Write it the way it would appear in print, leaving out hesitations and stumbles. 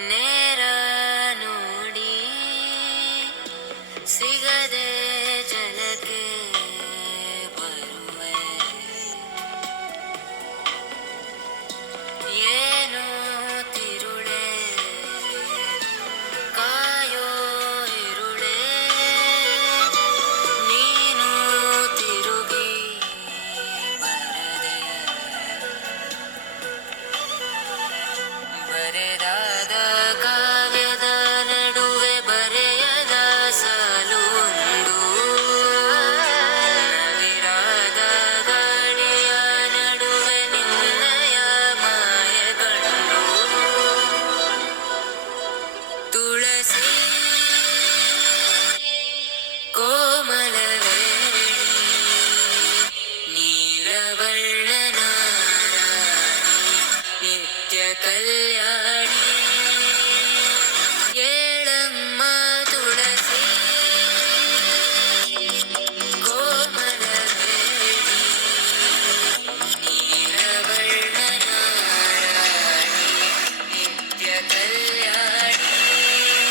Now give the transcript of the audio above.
ನೇರ ನೋಡಿ ಸಿಗದೆ ಜಲಕ್ಕೆ ಬರುವೆ ಏನೋ ತಿರುಳೆ ಕಾಯೋ ಇರುಳೆ ನೀನು ತಿರುಗಿ ಬರದೆ ಬರೆದಾದ ಕಾವ್ಯದ ನಡುವೆ ಬರೆಯದ ಸಾಲುವೊಂದು ನವಿರಾದ ಗಾಳಿಯ ನಡುವೆ ನಿನ್ನಯ ಮಾಯಗಳು ತುಳಸಿ